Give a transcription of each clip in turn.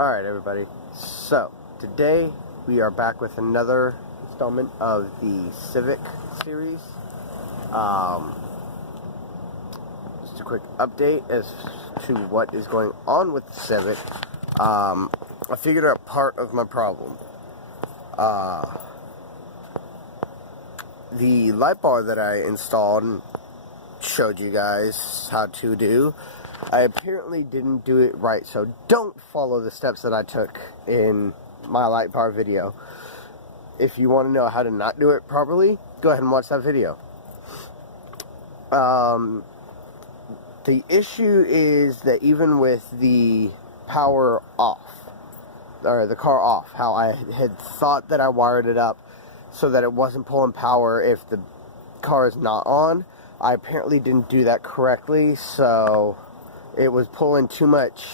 Alright everybody, so today we are back with another installment of the Civic Series. Just a quick update as to what is going on with the Civic. I figured out part of my problem. The light bar that I installed and showed you guys how to do, I apparently didn't do it right, so don't follow the steps that I took in my light bar video. If you want to know how to not do it properly, go ahead and watch that video. The issue is that even with the power off, or the car off, how I had thought that I wired it up so that it wasn't pulling power if the car is not on, I apparently didn't do that correctly, so it was pulling too much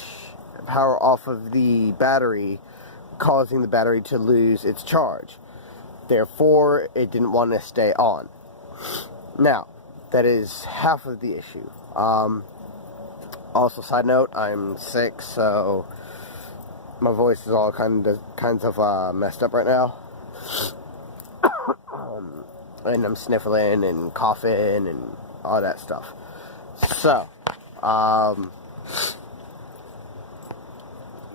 power off of the battery, causing the battery to lose its charge. Therefore, it didn't want to stay on. Now, that is half of the issue. Also, side note, I'm sick, so my voice is all kinds of messed up right now. And I'm sniffling and coughing and all that stuff. So,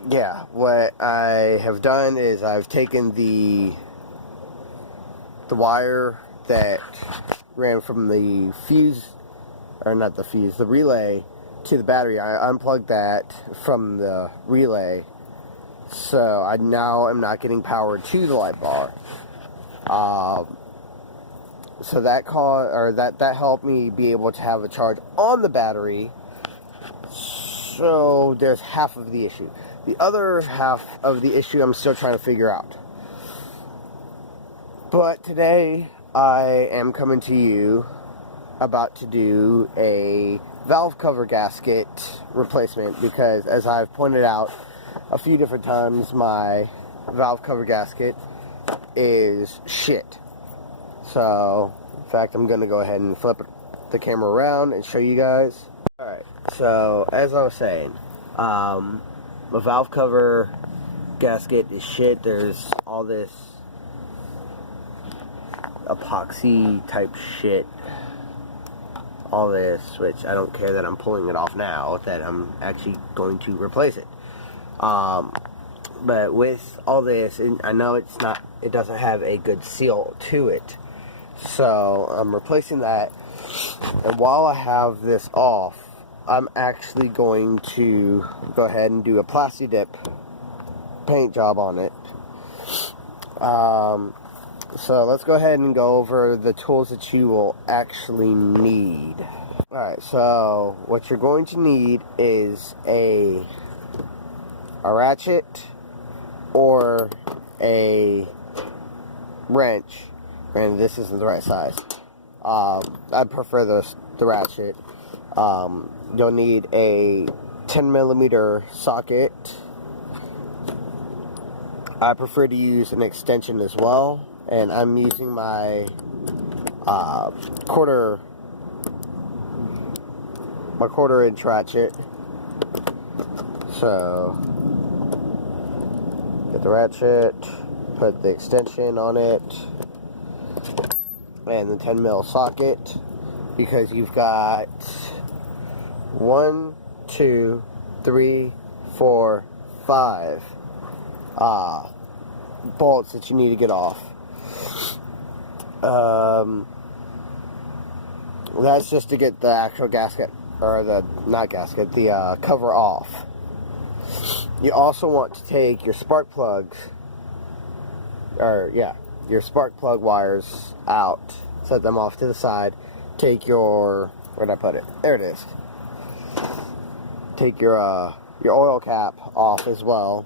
yeah, what I have done is I've taken the wire that ran from the fuse, or not the fuse, the relay to the battery. I unplugged that from the relay, so I now am not getting power to the light bar. So that that helped me be able to have a charge on the battery. So there's half of the issue. The other half of the issue I'm still trying to figure out. But today I am coming to you about to do a valve cover gasket replacement, because as I've pointed out a few different times, my valve cover gasket is shit. So, in fact, I'm going to go ahead and flip the camera around and show you guys. Alright, so, as I was saying, my valve cover gasket is shit. There's all this epoxy type shit. All this, which I don't care that I'm pulling it off now, that I'm actually going to replace it. But with all this, I know it doesn't have a good seal to it. So I'm replacing that, and while I have this off, I'm actually going to go ahead and do a Plasti Dip paint job on it. So let's go ahead and go over the tools that you will actually need. Alright, so what you're going to need is a ratchet or a wrench. And this isn't the right size. I prefer the ratchet. You'll need a 10mm socket. I prefer to use an extension as well, and I'm using my quarter inch ratchet. So get the ratchet, put the extension on it, and the 10mm socket, because you've got 1, 2, 3, 4, 5 bolts that you need to get off. That's just to get the actual gasket, or the cover off. You also want to take your spark plugs, your spark plug wires out, set them off to the side, take your, where'd I put it? There it is. Take your oil cap off as well.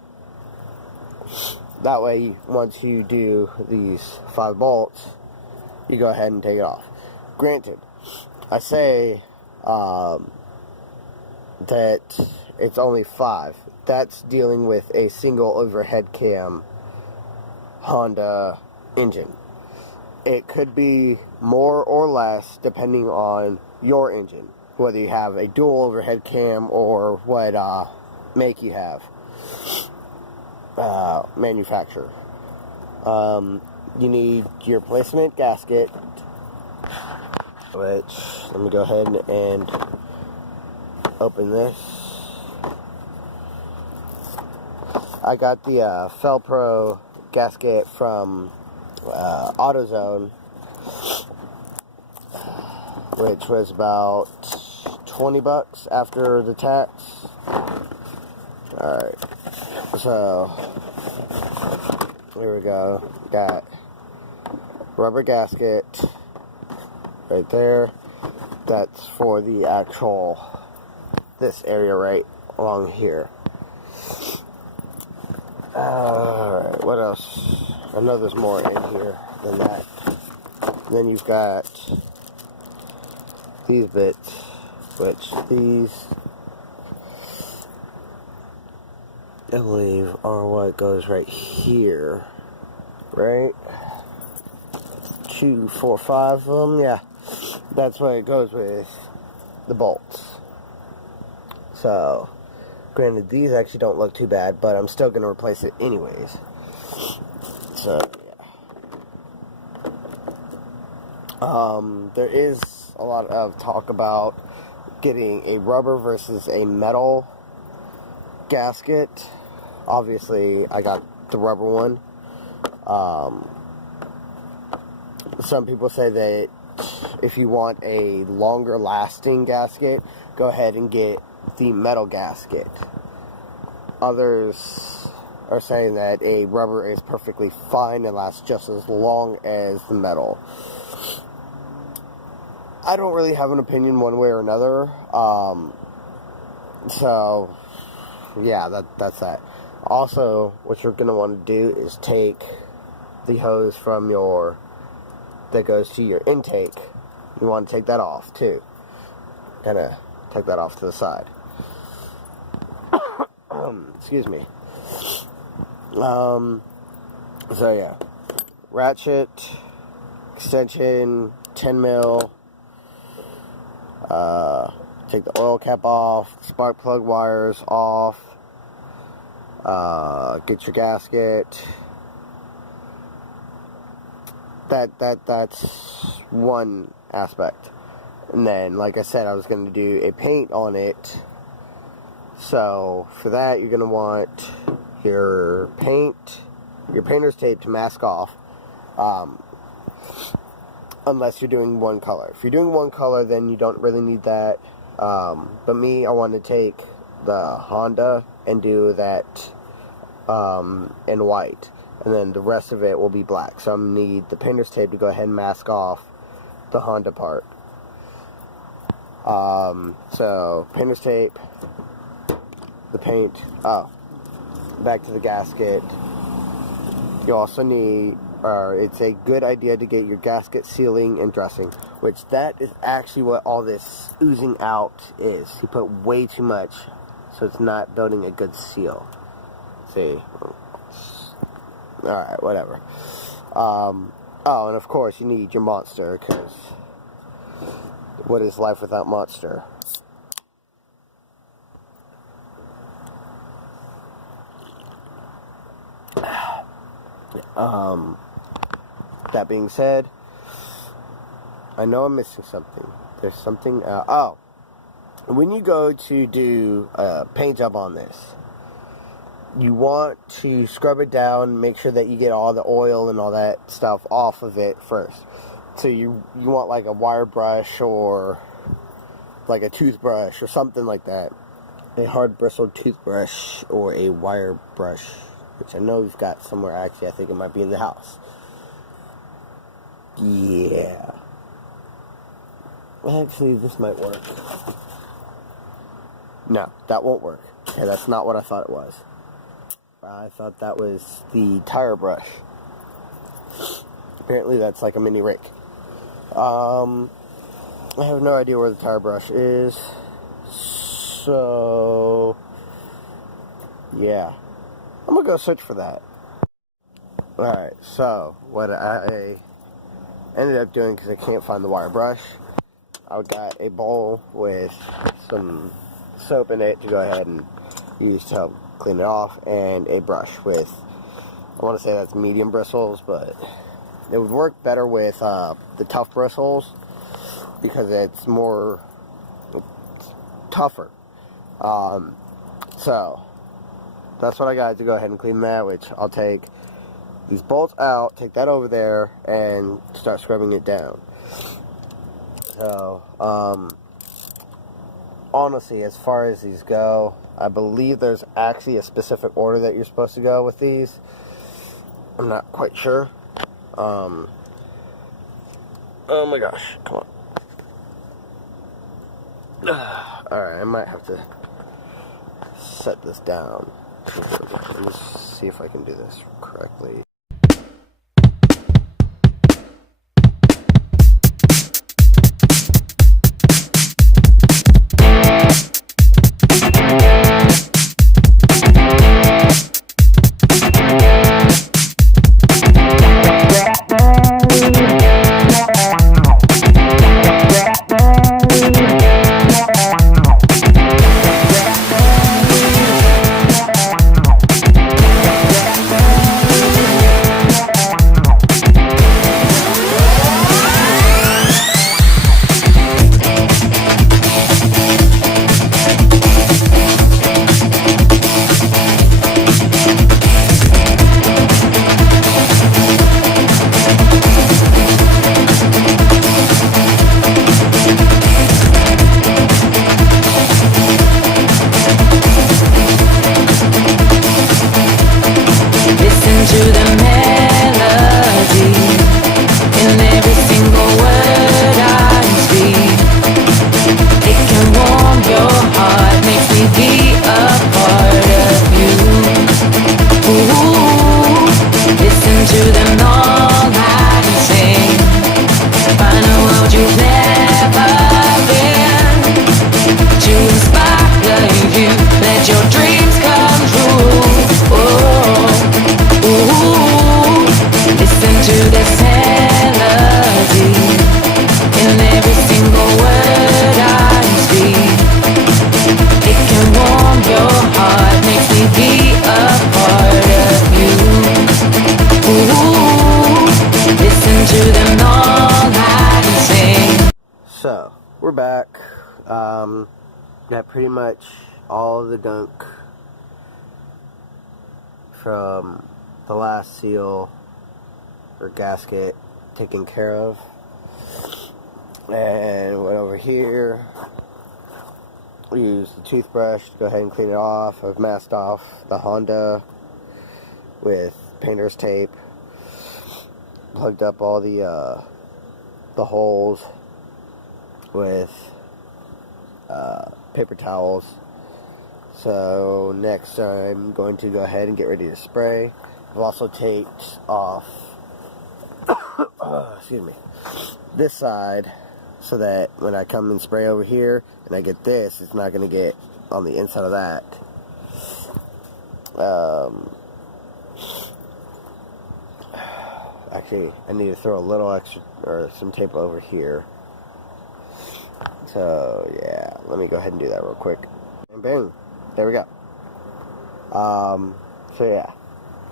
That way, once you do these 5 bolts, you go ahead and take it off. Granted, I say that it's only 5. That's dealing with a single overhead cam Honda engine. It could be more or less depending on your engine, whether you have a dual overhead cam or what make you have. manufacturer. You need your placement gasket, which, let me go ahead and open this. I got the Felpro gasket from AutoZone, which was about $20 after the tax. Alright, so here we go. Got rubber gasket right there. That's for the actual, this area right along here. Alright, what else? I know there's more in here than that. And then you've got these bits, which these, I believe, are what goes right here. Right? 2, 4, 5 of them, yeah. That's what it goes with the bolts. So, granted, these actually don't look too bad, but I'm still going to replace it anyways. So, yeah. There is a lot of talk about getting a rubber versus a metal gasket. Obviously, I got the rubber one. Some people say that if you want a longer lasting gasket, go ahead and get the metal gasket. Others are saying that a rubber is perfectly fine and lasts just as long as the metal. I don't really have an opinion one way or another. So, yeah, that's that. Also, what you're going to want to do is take the hose from that goes to your intake. You want to take that off too. Kind of take that off to the side. Excuse me. So yeah, ratchet, extension, 10 mil. Take the oil cap off, spark plug wires off. Get your gasket. That's one aspect. And then, like I said, I was going to do a paint on it. So for that, you're going to want your painter's tape to mask off. Unless you're doing one color. If you're doing one color, then you don't really need that. But me, I want to take the Honda and do that in white. And then the rest of it will be black. So I'm going to need the painter's tape to go ahead and mask off the Honda part. So painter's tape, the paint, back to the gasket. You also need, it's a good idea to get your gasket sealing and dressing, which that is actually what all this oozing out is. You put way too much, so it's not building a good seal. See? Alright, whatever. Oh, and of course you need your Monster, because what is life without Monster? That being said, I know I'm missing something. There's something, when you go to do a paint job on this, you want to scrub it down, make sure that you get all the oil and all that stuff off of it first. So you want like a wire brush or like a toothbrush or something like that. A hard bristled toothbrush or a wire brush, which I know we've got somewhere. Actually, I think it might be in the house. Yeah. Actually, this might work. No, that won't work. Okay, that's not what I thought it was. I thought that was the tire brush. Apparently that's like a mini rake. I have no idea where the tire brush is. So, yeah. I'm gonna go search for that. Alright, so what I ended up doing, because I can't find the wire brush, I got a bowl with some soap in it to go ahead and use to help clean it off, and a brush with, I want to say that's medium bristles, but it would work better with the tough bristles because it's more tougher. So that's what I got to go ahead and clean that, which I'll take these bolts out, take that over there, and start scrubbing it down. So, honestly, as far as these go, I believe there's actually a specific order that you're supposed to go with these. I'm not quite sure. Oh my gosh, come on. Alright, I might have to set this down. Let me see if I can do this correctly. So, we're back. Got pretty much all of the gunk from the last seal or gasket taken care of. And went over here. We used the toothbrush to go ahead and clean it off. I've masked off the Honda with painter's tape. Plugged up all the holes with paper towels. So next I'm going to go ahead and get ready to spray. I've also taped off excuse me, this side so that when I come and spray over here and I get this, it's not going to get on the inside of that. Actually, I need to throw a little extra or some tape over here. So yeah, let me go ahead and do that real quick. And boom, there we go. So yeah,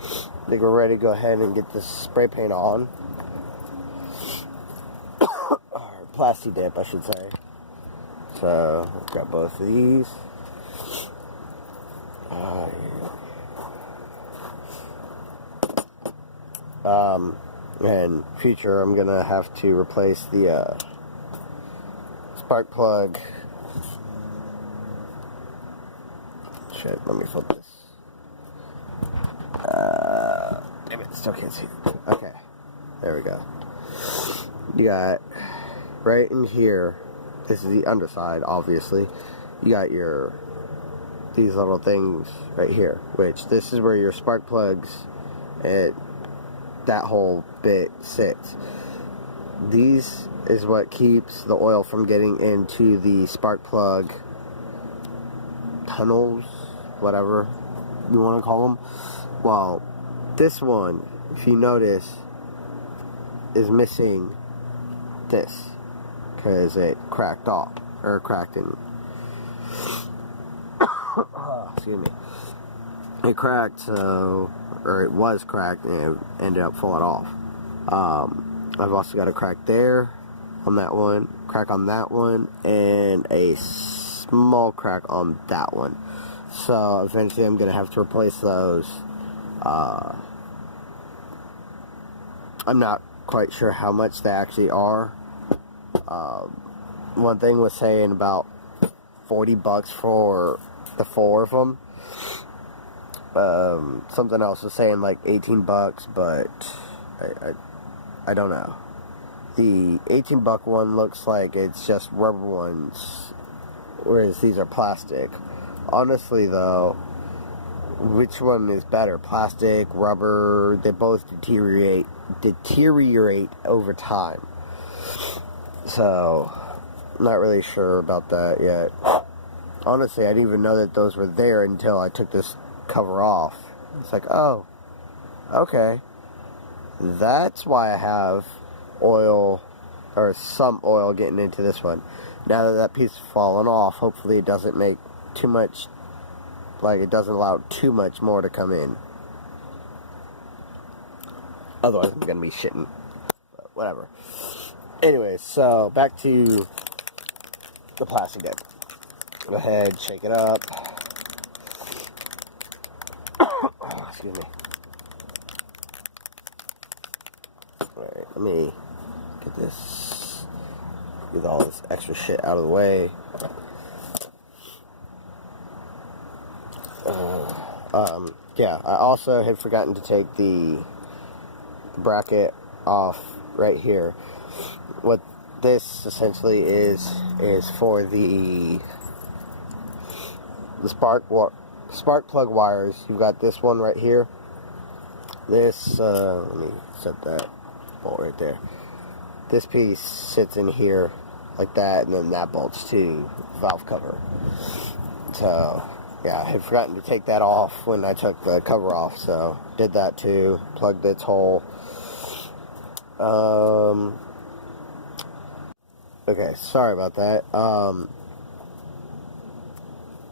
I think we're ready to go ahead and get this spray paint on. Or plasti dip, I should say. So I've got both of these. And future, I'm gonna have to replace the spark plug. Shit, let me flip this. Damn it, still can't see. Okay, there we go. You got right in here. This is the underside, obviously. You got these little things right here, which this is where your spark plugs and that whole bit sits. These is what keeps the oil from getting into the spark plug tunnels, whatever you want to call them. Well, this one, if you notice, is missing this because it cracked off, or cracked in. Excuse me. it cracked, so, or it was cracked, and it ended up falling off. I've also got a crack there on that one, crack on that one, and a small crack on that one. So eventually I'm going to have to replace those. I'm not quite sure how much they actually are. One thing was saying about $40 for the 4 of them. Something else was saying like $18, but I don't know. The $18 one looks like it's just rubber ones, whereas these are plastic. Honestly though, which one is better? Plastic, rubber, they both deteriorate over time. So, not really sure about that yet. Honestly, I didn't even know that those were there until I took this cover off. It's like, oh, okay. That's why I have oil, or some oil getting into this one. Now that that piece is fallen off, hopefully it doesn't make too much, like it doesn't allow too much more to come in. Otherwise I'm going to be shitting. But whatever. Anyways, so back to the plastic dip. Go ahead, shake it up. Excuse me. Alright, let me get all this extra shit out of the way. Yeah, I also had forgotten to take the bracket off right here. What this essentially is for the spark plug wires. You've got this one right here. This, let me set that bolt right there. This piece sits in here like that, and then that bolts to valve cover. So, yeah, I had forgotten to take that off when I took the cover off, so did that too. Plugged its hole. Okay, sorry about that.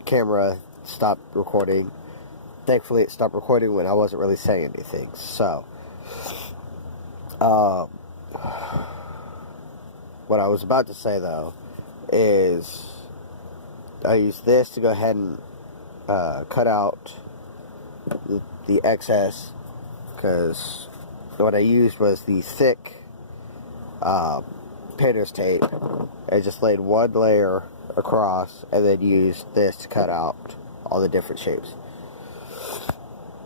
Camera stopped recording. Thankfully, it stopped recording when I wasn't really saying anything. So, what I was about to say though is I used this to go ahead and cut out the excess, because what I used was the thick painter's tape. I just laid one layer across and then used this to cut out all the different shapes.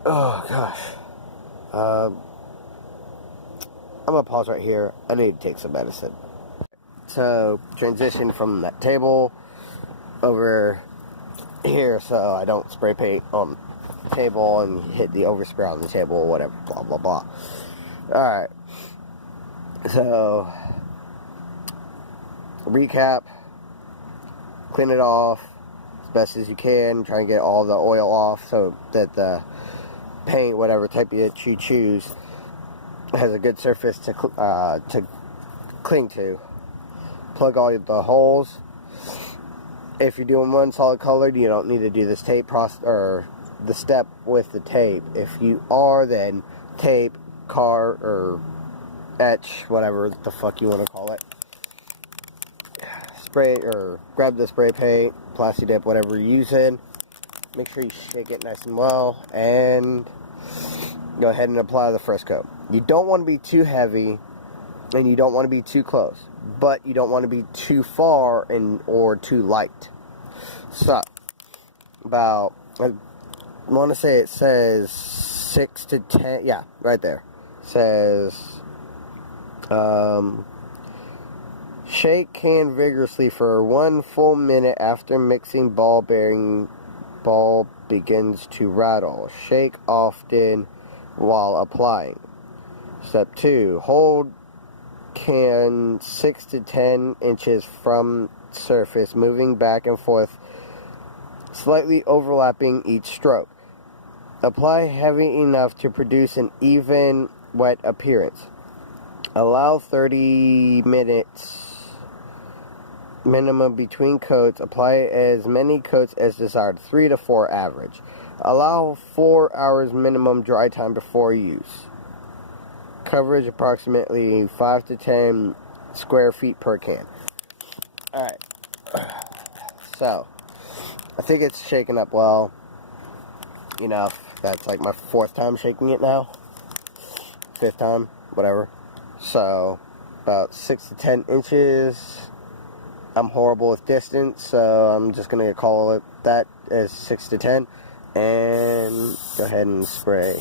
Oh gosh. I'm gonna pause right here. I need to take some medicine. So, transition from that table over here so I don't spray paint on the table and hit the overspray on the table or whatever, blah blah blah. Alright, so recap, clean it off as best as you can, try and get all the oil off so that the paint, whatever type you choose, has a good surface to cling to. Plug all the holes. If you're doing one solid colored, you don't need to do this tape process or the step with the tape. If you are, then tape, or etch, whatever the fuck you want to call it. Spray or grab the spray paint, plastic dip, whatever you're using. Make sure you shake it nice and well, and go ahead and apply the first coat. You don't want to be too heavy, and you don't want to be too close, but you don't want to be too far or too light. So, about, I want to say it says 6 to 10, yeah, right there. It says, shake can vigorously for 1 full minute after mixing ball begins to rattle. Shake often while applying. Step 2, hold can 6 to 10 inches from surface, moving back and forth, slightly overlapping each stroke. Apply heavy enough to produce an even, wet appearance. Allow 30 minutes minimum between coats. Apply as many coats as desired, 3 to 4 average. Allow 4 hours minimum dry time before use. Coverage approximately 5 to 10 square feet per can. Alright. So, I think it's shaken up well. Enough. That's like my 4th time shaking it now. 5th time, whatever. So, about 6 to 10 inches. I'm horrible with distance, so I'm just going to call it that as 6 to 10. And go ahead and spray.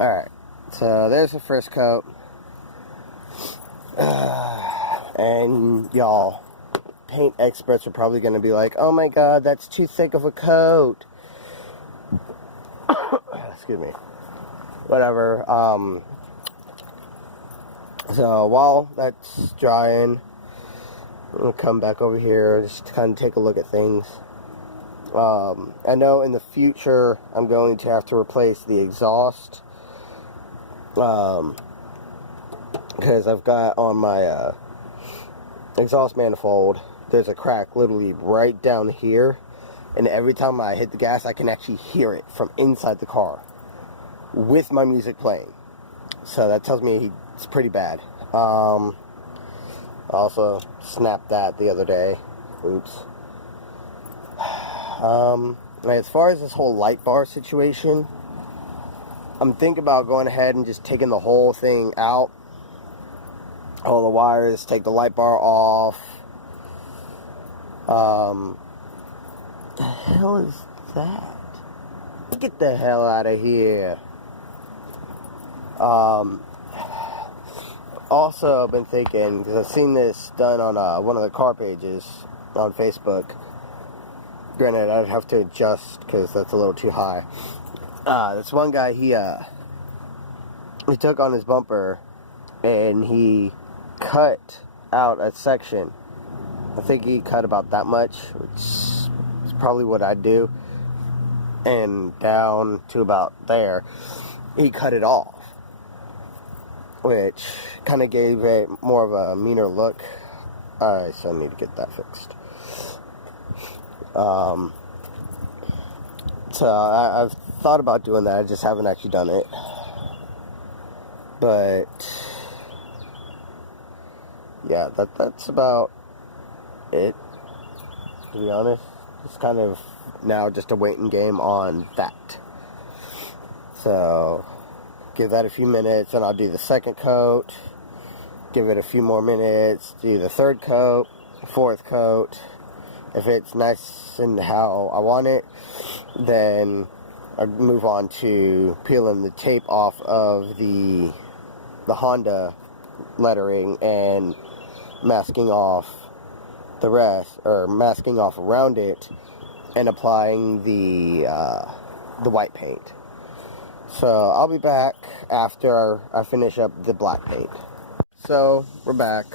Alright, so there's the first coat. And y'all, paint experts are probably going to be like, oh my god, that's too thick of a coat. Excuse me. Whatever. So while that's drying, I'll come back over here just to kind of take a look at things. I know in the future I'm going to have to replace the exhaust. Because I've got on my exhaust manifold, there's a crack literally right down here, and every time I hit the gas I can actually hear it from inside the car with my music playing. So that tells me it's pretty bad. I also snapped that the other day. Oops. As far as this whole light bar situation, I'm thinking about going ahead and just taking the whole thing out. All the wires, take the light bar off. The hell is that? Get the hell out of here. Also, I've been thinking, because I've seen this done on one of the car pages on Facebook. Granted, I'd have to adjust because that's a little too high. This one guy, he took on his bumper and he cut out a section. I think he cut about that much, which is probably what I'd do. And down to about there, he cut it off, which kind of gave it more of a meaner look. Alright, so I need to get that fixed. So I've thought about doing that, I just haven't actually done it. But yeah, that's about it, to be honest. It's kind of now just a waiting game on that. So give that a few minutes and I'll do the second coat. Give it a few more minutes, do the third coat, fourth coat. If it's nice and how I want it, then I'll move on to peeling the tape off of the Honda lettering and masking off the rest, or masking off around it and applying the white paint. So I'll be back after I finish up the black paint. So we're back.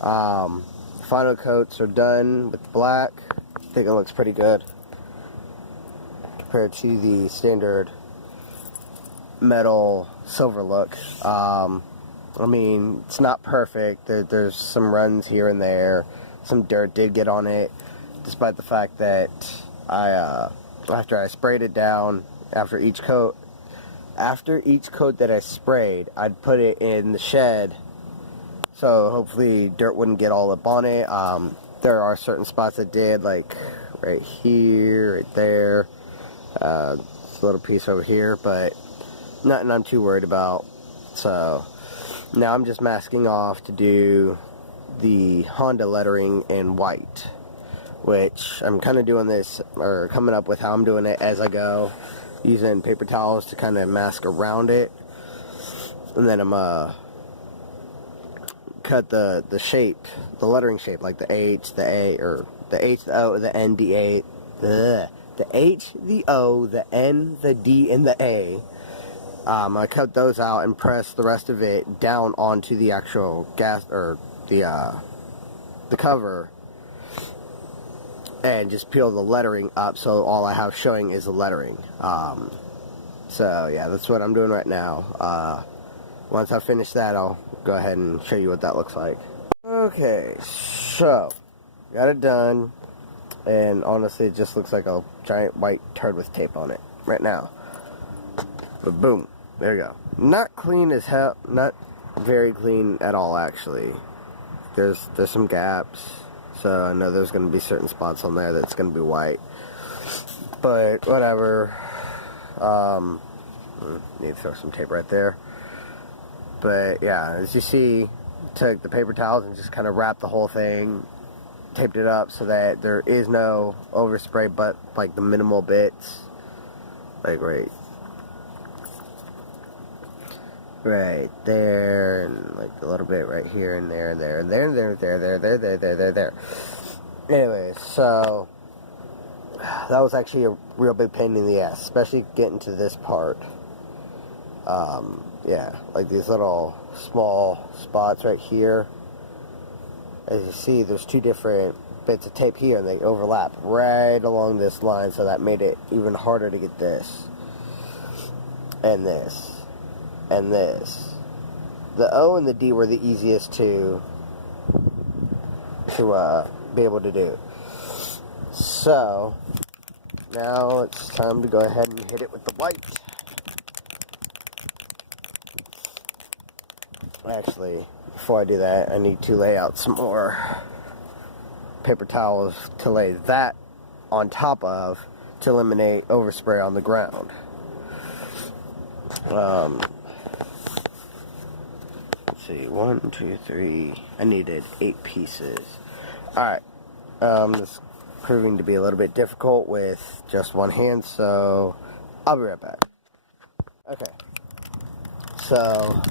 Final coats are done with black. I think it looks pretty good compared to the standard metal silver look. I mean, it's not perfect. There's some runs here and there. Some dirt did get on it, despite the fact that after I sprayed it down, after each coat that I sprayed, I'd put it in the shed, so hopefully dirt wouldn't get all up on it. There are certain spots that did, like right here, right there, this little piece over here, but nothing I'm too worried about. So now I'm just masking off to do the Honda lettering in white, which I'm kind of doing this, or coming up with how I'm doing it as I go, using paper towels to kind of mask around it. And then I'm cut the shape, the lettering shape, like the H, the A, or the H, the O, the N, the A, the H, the O, the N, the D, and the A. I cut those out and press the rest of it down onto the actual the cover, and just peel the lettering up, so all I have showing is the lettering. So yeah, that's what I'm doing right now. Once I finish that, I'll go ahead and show you what that looks like. Okay, so got it done, and honestly, it just looks like a giant white turd with tape on it right now. But boom, there you go. Not clean as hell, not very clean at all, actually. There's some gaps, so I know there's going to be certain spots on there that's going to be white. But whatever. Need to throw some tape right there. But yeah, as you see, took the paper towels and just kind of wrapped the whole thing, taped it up so that there is no overspray, but like the minimal bits, like right there, and like a little bit right here and there and there and there and there. Anyways, so that was actually a real big pain in the ass, especially getting to this part. Yeah, like these little small spots right here. As you see, there's two different bits of tape here, and they overlap right along this line, so that made it even harder to get this. And this. And this. The O and the D were the easiest to be able to do. So, now it's time to go ahead and hit it with the white. Actually, before I do that, I need to lay out some more paper towels to lay that on top of to eliminate overspray on the ground. Let's see, 1, 2, 3. I needed 8 pieces. Alright, this is proving to be a little bit difficult with just one hand, so I'll be right back. Okay, so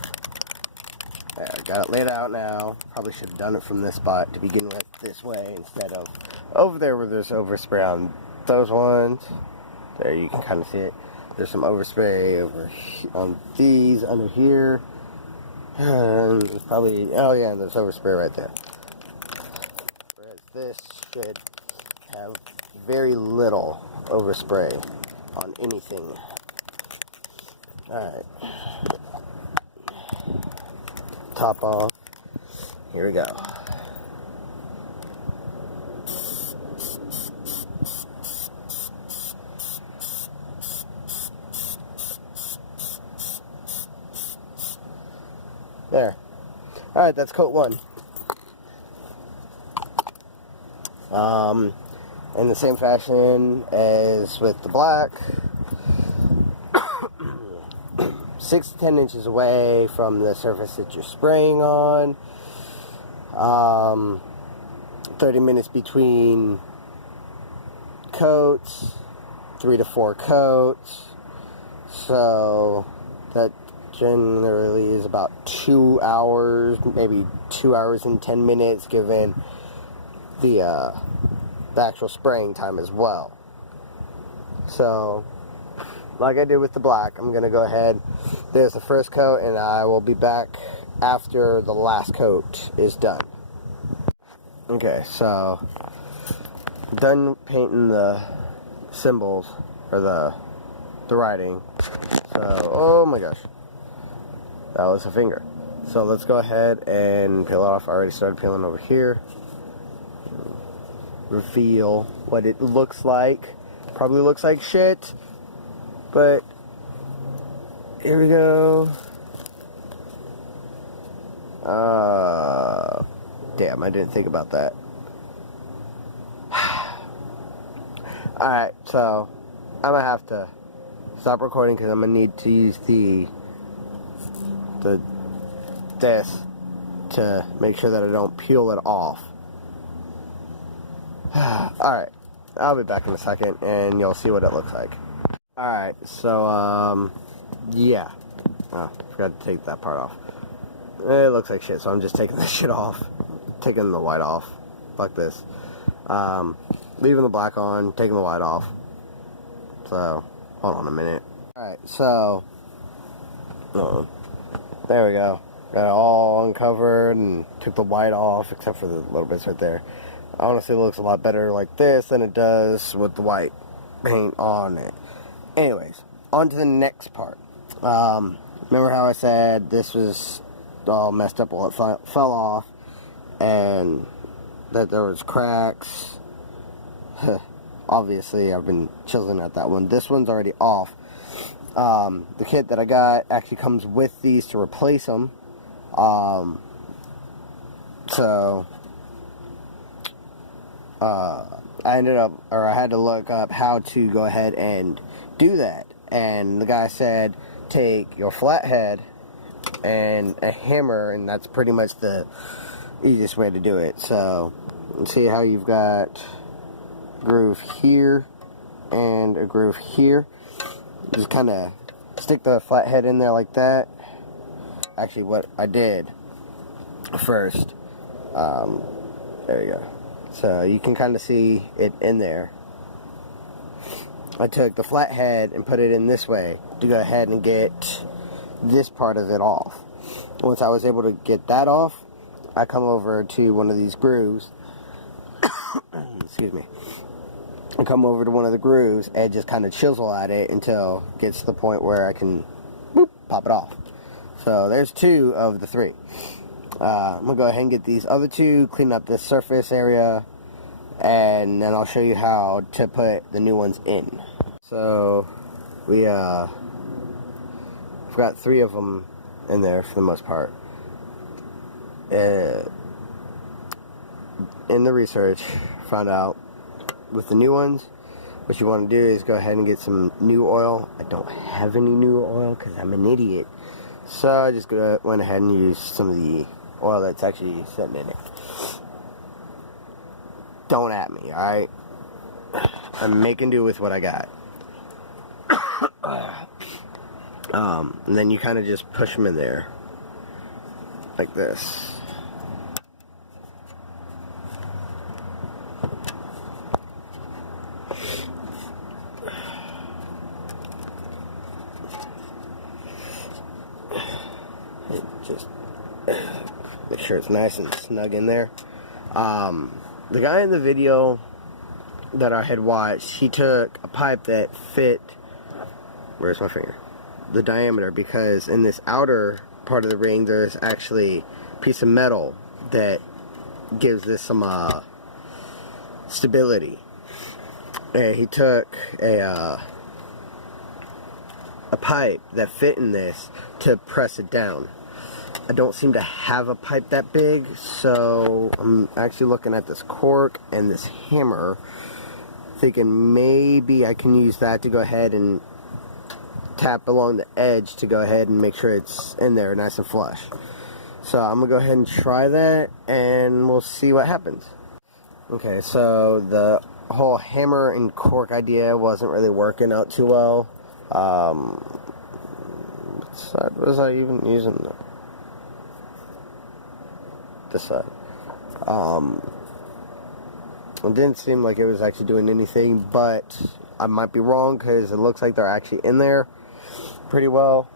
I got it laid out now. Probably should have done it from this spot to begin with, this way, instead of over there where there's overspray on those ones. There, you can kind of see it. There's some overspray over on these under here. And there's probably, oh yeah, there's overspray right there. Whereas this should have very little overspray on anything. Alright. Top off. Here we go. There. Alright, that's coat 1. In the same fashion as with the black, 6 to 10 inches away from the surface that you're spraying on. 30 minutes between coats, 3 to 4 coats. So that generally is about 2 hours, maybe 2 hours and 10 minutes, given the actual spraying time as well. So, like I did with the black, I'm going to go ahead. There's the first coat, and I will be back after the last coat is done. Okay, so done painting the symbols, or the writing. So, oh my gosh, that was a finger. So let's go ahead and peel it off. I already started peeling over here. Reveal what it looks like. Probably looks like shit, but here we go. Damn, I didn't think about that. Alright, so I'm gonna have to stop recording because I'm gonna need to use this to make sure that I don't peel it off. Alright, I'll be back in a second and you'll see what it looks like. Alright, so yeah. Oh, forgot to take that part off. It looks like shit, so I'm just taking this shit off. Taking the white off. Fuck this. leaving the black on, taking the white off. So, hold on a minute. Alright, so, there we go. Got it all uncovered and took the white off, except for the little bits right there. Honestly, it looks a lot better like this than it does with the white paint on it. Anyways, on to the next part. Remember how I said this was all messed up while it fell off, and that there was cracks? Obviously, I've been chiseling at that one. This one's already off. The kit that I got actually comes with these to replace them. So I had to look up how to go ahead and do that. And the guy said, take your flathead and a hammer, and that's pretty much the easiest way to do it. So, let's see how you've got a groove here and a groove here. Just kind of stick the flathead in there like that. Actually, what I did first, there you go. So you can kind of see it in there. I took the flathead and put it in this way to go ahead and get this part of it off. Once I was able to get that off, I come over to one of these grooves. Excuse me. I come over to one of the grooves and just kind of chisel at it until it gets to the point where I can pop it off. So there's 2 of the 3. I'm going to go ahead and get these other 2, clean up this surface area, and then I'll show you how to put the new ones in. So we've got 3 of them in there for the most part. In the research, found out with the new ones, what you want to do is go ahead and get some new oil. I don't have any new oil because I'm an idiot. So I just went ahead and used some of the oil that's actually sitting in it. Don't at me, alright? I'm making do with what I got. And then you kind of just push them in there. Like this. Just make sure it's nice and snug in there. The guy in the video that I had watched, he took a pipe that fit, where's my finger? The diameter, because in this outer part of the ring there's actually a piece of metal that gives this some stability. And he took a pipe that fit in this to press it down. I don't seem to have a pipe that big, so I'm actually looking at this cork and this hammer, thinking maybe I can use that to go ahead and tap along the edge to go ahead and make sure it's in there nice and flush. So I'm going to go ahead and try that, and we'll see what happens. Okay, so the whole hammer and cork idea wasn't really working out too well. What side was I even using? This side. It didn't seem like it was actually doing anything, but I might be wrong because it looks like they're actually in there pretty well.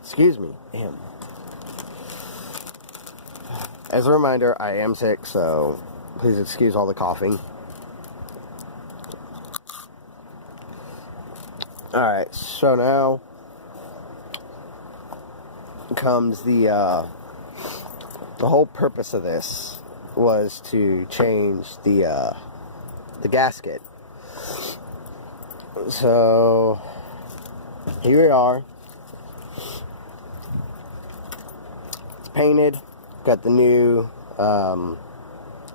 Excuse me. Damn. As a reminder, I am sick, so please excuse all the coughing. Alright, so now comes the whole purpose of this was to change the gasket. So here we are. It's painted. Got the new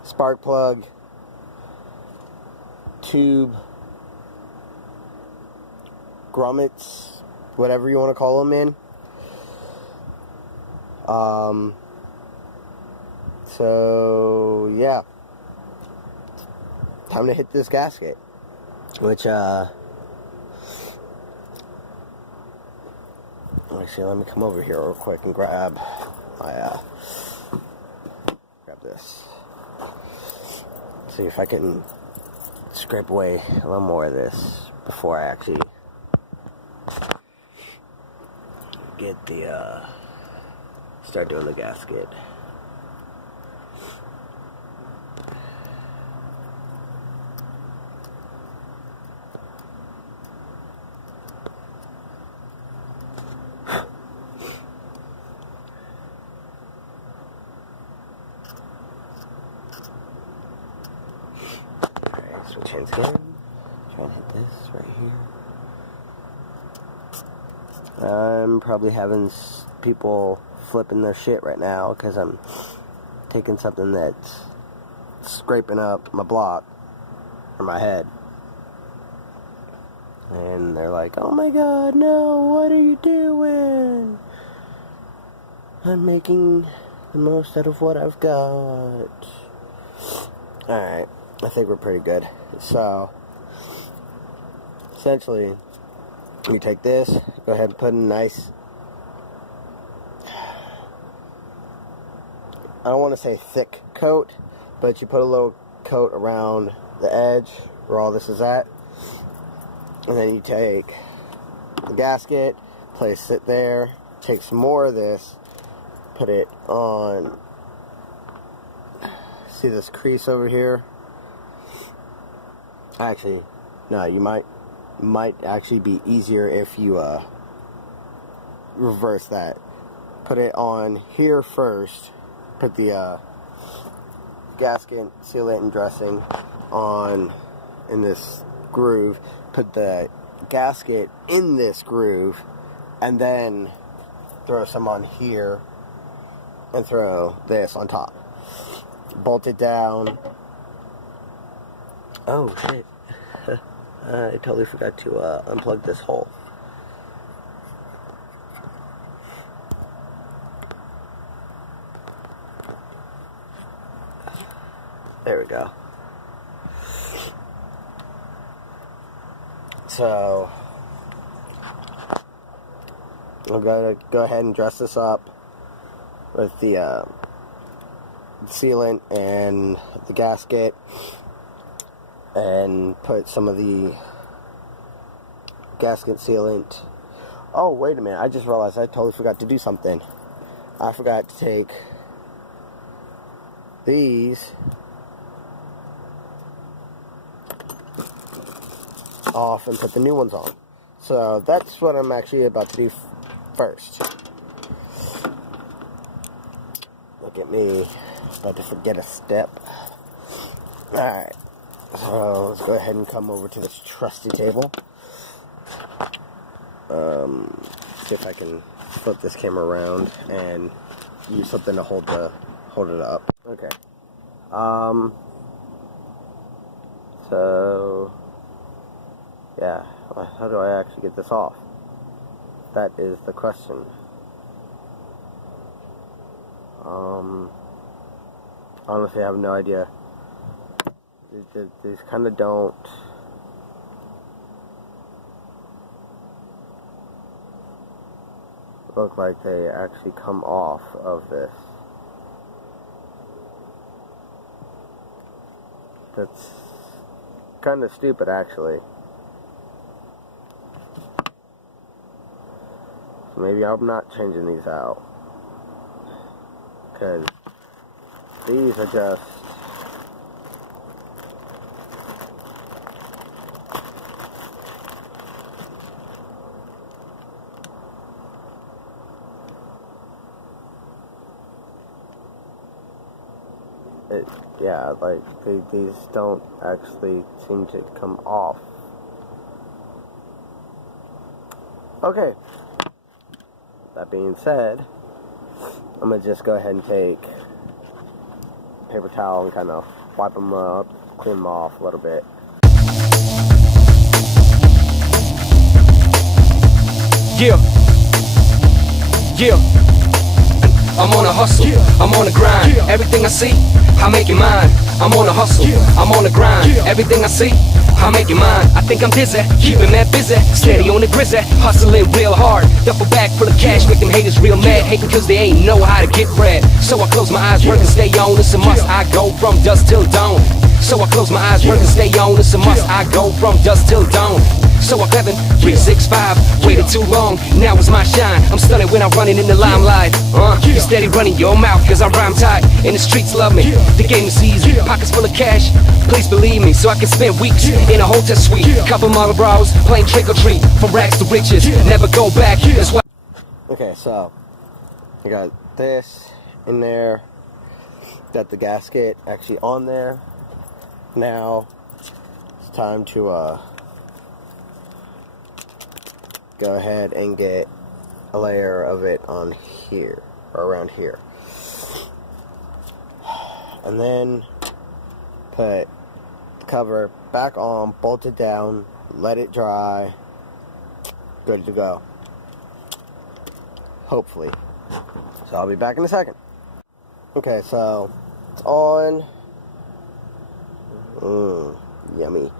spark plug, tube, grommets, whatever you want to call them in. So yeah, time to hit this gasket, which actually, let me come over here real quick and grab my grab this. See if I can scrape away a little more of this before I actually get the start doing the gasket. Switch hands again. Try and hit this right here. I'm probably having people flipping their shit right now because I'm taking something that's scraping up my block or my head. And they're like, oh my god, no, what are you doing? I'm making the most out of what I've got. Alright. I think we're pretty good. So, essentially, you take this, go ahead and put in a nice, I don't want to say thick coat, but you put a little coat around the edge where all this is at, and then you take the gasket, place it there, take some more of this, put it on, see this crease over here? Actually, no, you might actually be easier if you reverse that. Put it on here first. Put the gasket, sealant, and dressing on in this groove. Put the gasket in this groove, and then throw some on here, and throw this on top. Bolt it down. Oh shit, I totally forgot to unplug this hole. There we go. So, I'm going to go ahead and dress this up with the sealant and the gasket, and put some of the gasket sealant. Oh, wait a minute, I just realized I totally forgot to do something. I forgot to take these off and put the new ones on. So that's what I'm actually about to do first. Look at me, about to forget a step. Alright. So let's go ahead and come over to this trusty table. See if I can flip this camera around and use something to hold it up. Okay. So yeah, how do I actually get this off? That is the question. Honestly, I have no idea. These kind of don't look like they actually come off of this. That's kind of stupid, actually. So maybe I'm not changing these out, because these are just yeah, like these don't actually seem to come off. Okay, that being said, I'm gonna just go ahead and take a paper towel and kind of wipe them up, clean them off a little bit. Yeah, I'm on a hustle, I'm on a grind. Everything I see, I make it mine. I'm on a hustle, I'm on a grind. Everything I see, I make it mine. I think I'm dizzy, keeping that busy. Steady on the grizzly, hustling real hard. Duffel bag full of cash, make them haters real mad. Hating cause they ain't know how to get bread. So I close my eyes, work and stay on. It's a must, I go from dusk till dawn. So I close my eyes, work and stay on. It's a must. I go from dusk till dawn. So I 7, 3, 6, 5. Waited too long, now it's my shine. I'm stunning when I'm running in the limelight. You steady running your mouth, cause I rhyme tight. And the streets love me, the game is easy. Pockets full of cash, please believe me. So I can spend weeks in a hotel suite. Couple model bros, playing trick or treat. From rags to riches, never go back. That's why. Okay, so I got this in there. Got the gasket actually on there. Now it's time to go ahead and get a layer of it on here, or around here, and then put the cover back on, bolt it down, let it dry, good to go, hopefully. So I'll be back in a second. Okay, so it's on. Yummy.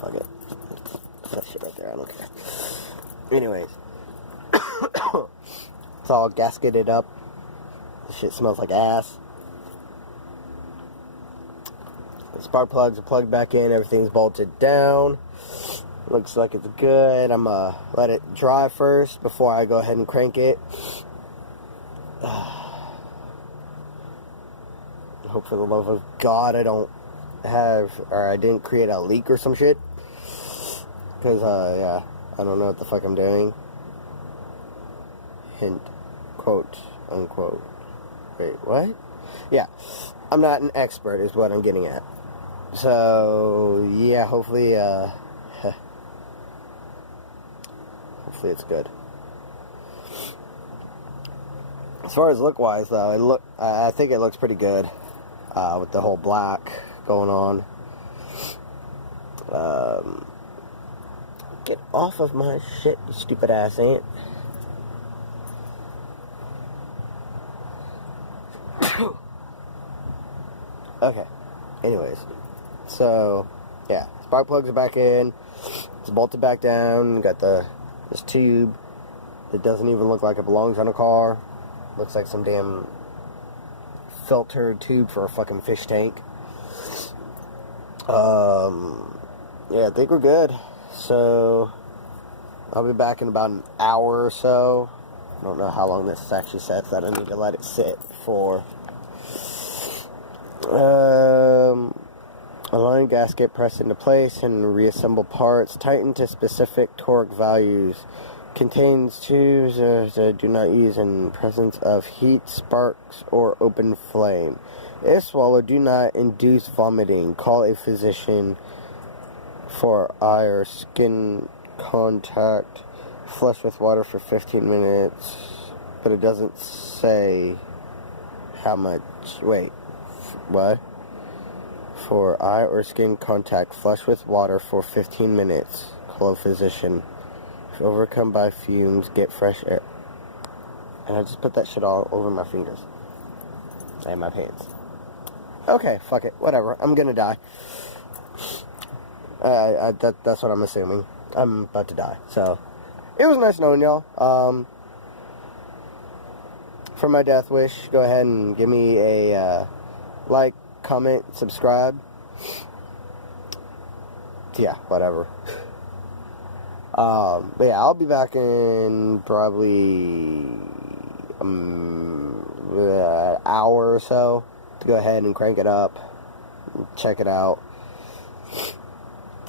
Fuck it. That shit right there, I don't care. Anyways. It's all gasketed up. This shit smells like ass. The spark plugs are plugged back in. Everything's bolted down. Looks like it's good. I'm gonna let it dry first before I go ahead and crank it. Hope for the love of God I don't I didn't create a leak or some shit. Because, yeah, I don't know what the fuck I'm doing. Hint, quote, unquote. Wait, what? Yeah, I'm not an expert is what I'm getting at. So, yeah, hopefully, hopefully it's good. As far as look-wise, though, I think it looks pretty good. With the whole black going on. Get off of my shit, you stupid ass ant. Okay, anyways, so yeah, spark plugs are back in, it's bolted back down, got this tube that doesn't even look like it belongs on a car, looks like some damn filtered tube for a fucking fish tank. Yeah, I think we're good. So I'll be back in about an hour or so. I don't know how long this actually sets. That I need to let it sit for. Align gasket, press into place and reassemble parts. Tighten to specific torque values. Contains tubes that do not use in presence of heat, sparks, or open flame. If swallowed, do not induce vomiting. Call a physician for eye or skin contact. Flush with water for 15 minutes. But it doesn't say how much. Wait, what? For eye or skin contact, flush with water for 15 minutes. Call a physician. If overcome by fumes, get fresh air. And I just put that shit all over my fingers. And my pants. Okay, fuck it. Whatever. I'm gonna die. That's what I'm assuming. I'm about to die. So, it was nice knowing y'all. For my death wish, go ahead and give me a like, comment, subscribe. Yeah, whatever. But yeah, I'll be back in probably an hour or so to go ahead and crank it up, check it out,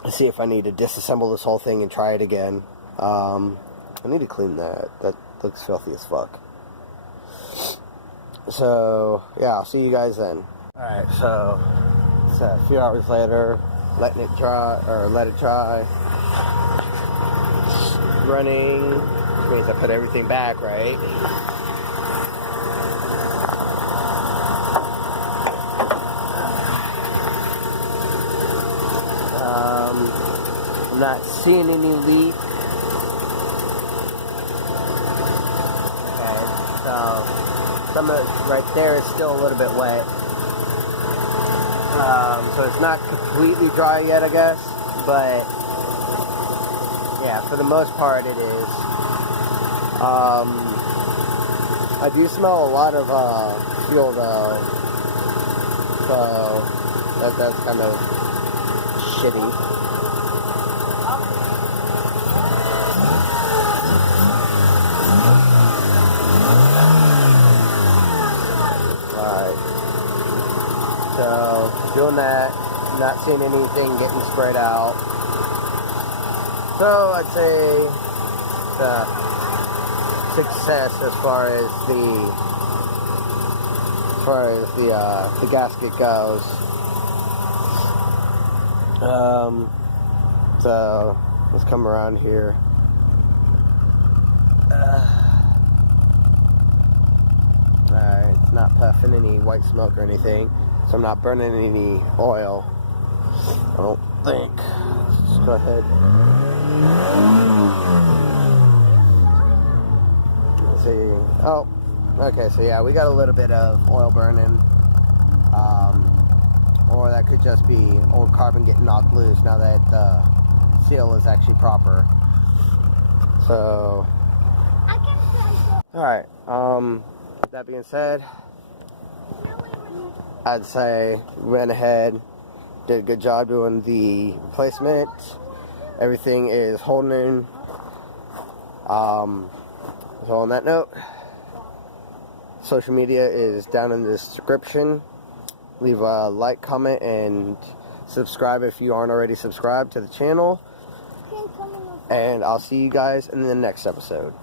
see if I need to disassemble this whole thing and try it again. I need to clean that. That looks filthy as fuck. So yeah, I'll see you guys then. Alright, so it's a few hours later, letting it dry, or let it dry. Running, which means I put everything back, right? I'm not seeing any leak. Okay, so some of it right there is still a little bit wet. So it's not completely dry yet, I guess, but yeah, for the most part it is. I do smell a lot of fuel though, so That's kind of shitty. So, doing that, not seeing anything getting sprayed out. So, I'd say it's a success as far as the gasket goes. So, let's come around here. Alright, it's not puffing any white smoke or anything. So I'm not burning any oil, I don't think. Let's just go ahead. Let's see. Oh, okay, so yeah, we got a little bit of oil burning. Or that could just be old carbon getting knocked loose now that the seal is actually proper. So, alright, that being said, I'd say went ahead, did a good job doing the replacement. Everything is holding in. So on that note, social media is down in the description. Leave a like, comment, and subscribe if you aren't already subscribed to the channel. And I'll see you guys in the next episode.